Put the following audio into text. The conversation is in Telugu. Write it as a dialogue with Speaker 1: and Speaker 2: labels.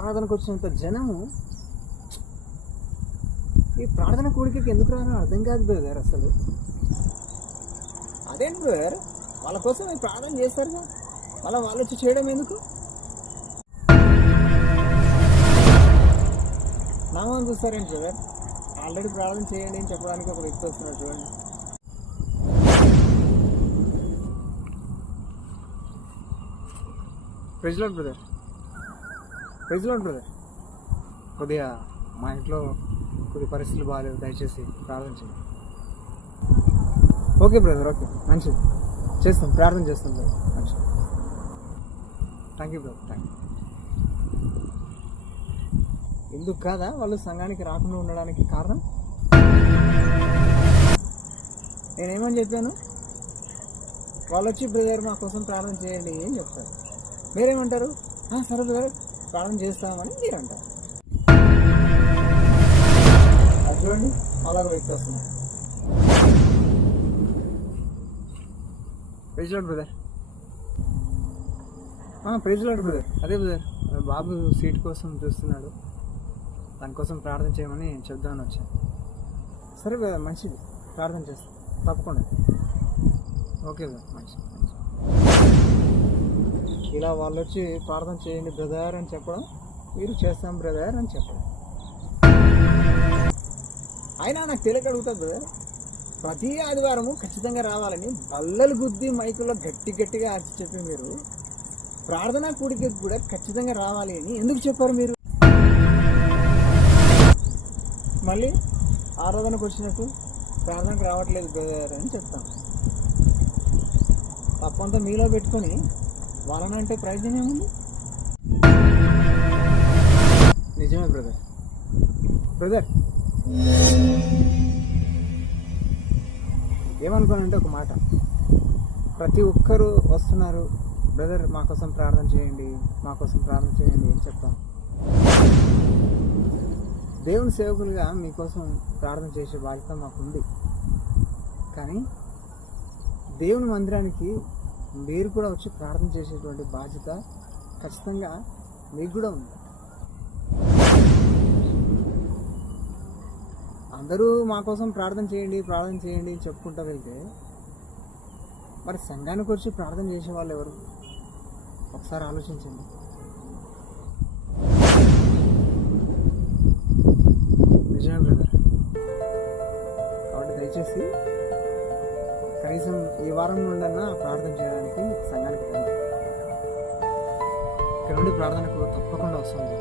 Speaker 1: ఆరాధనకు వచ్చినంత జనము ఈ ప్రార్థన కోరికకి ఎందుకు రానో అర్థం కాదు బ్రదర్ అసలు. అదేంటి బ్రదర్ వాళ్ళ కోసం మీరు ప్రార్థన చేస్తారుగా మళ్ళీ వాళ్ళు వచ్చి చేయడం ఎందుకు? నామని చూస్తారేంటి బ్రదర్? ఆల్రెడీ ప్రార్థన చేయండి అని చెప్పడానికి ఒక వ్యక్తి వస్తున్నాడు చూడండి. ప్రజలకు బ్రదర్ ప్రెజ్లో బ్రదర్ కొద్దిగా మా ఇంట్లో కొద్ది పరిస్థితులు బాగాలేవు. దయచేసి ప్రార్థన చేయండి. Okay brother okay. మంచిది. చేస్తాం. ప్రార్థన చేస్తాం బ్రదర్. మంచిది. Thank you brother. Thank you ఎందుకు కాదా? వాళ్ళు సంఘానికి రాకుండా ఉండడానికి కారణం? నేనేమని చెప్పాను? వాళ్ళు వచ్చి బ్రదర్ మా కోసం ప్రార్థన చేయండి అని చెప్తారు. మీరేమంటారు? సరే బ్రదర్. ప్రార్థన చేస్తామని మీరు అంటారు అది చూడండి అలాగ వ్యక్తి వస్తుంది praise Lord brother. Praise Lord brother. అదే బ్రదర్. బాబు సీట్ కోసం చూస్తున్నాడు. దానికోసం ప్రార్థన చేయమని చెప్దామని వచ్చాను. సరే బ్రదర్ మంచిది. ప్రార్థన చేస్తాను తప్పకుండా. ఓకే బ్రదర్ మంచిది మంచిది. ఇలా వాళ్ళు వచ్చి ప్రార్థన చేయండి బ్రదర్ అని చెప్పడం మీరు చేస్తాం బ్రదర్ అని చెప్పడం. అయినా నాకు తెలియక అడుగుతుంది బ్రదర్. ప్రతి ఆదివారము ఖచ్చితంగా రావాలని బల్లలు గుద్ది మైకులో గట్టి గట్టిగా అరిచి చెప్పి మీరు ప్రార్థనా కూడికి కూడా ఖచ్చితంగా రావాలి అని ఎందుకు చెప్పారు మీరు? మళ్ళీ ఆరాధనకు వచ్చినట్టు ప్రార్థనకు రావట్లేదు బ్రదర్ అని చెప్తాను తప్పంతా మీలో పెట్టుకొని వాళ్ళనంటే ప్రయోజనం ఏముంది? నిజమే బ్రదర్ బ్రదర్ ఏమనుకోనంటే ఒక మాట. ప్రతి ఒక్కరూ వస్తున్నారు. బ్రదర్ మా కోసం ప్రార్థన చేయండి. మా కోసం ప్రార్థన చేయండి అని చెప్తాను. దేవుని సేవకులుగా మీకోసం ప్రార్థన చేసే బాధ్యత మాకుంది. కానీ దేవుని మందిరానికి మీరు కూడా వచ్చి ప్రార్థన చేసేటువంటి బాధ్యత ఖచ్చితంగా మీకు కూడా ఉంది. అందరూ మా కోసం ప్రార్థన చేయండి ప్రార్థన చేయండి అని చెప్పుకుంటా వెళ్తే మరి సంఘానికి వచ్చి ప్రార్థన చేసే వాళ్ళు ఎవరు? ఒకసారి ఆలోచించండి. ఈ వారం నుండన్నా ప్రార్థన చేయడానికి సంఘానికి రండి. ఇక్కడ నుండి ప్రార్థనకు తప్పకుండా వస్తుంది.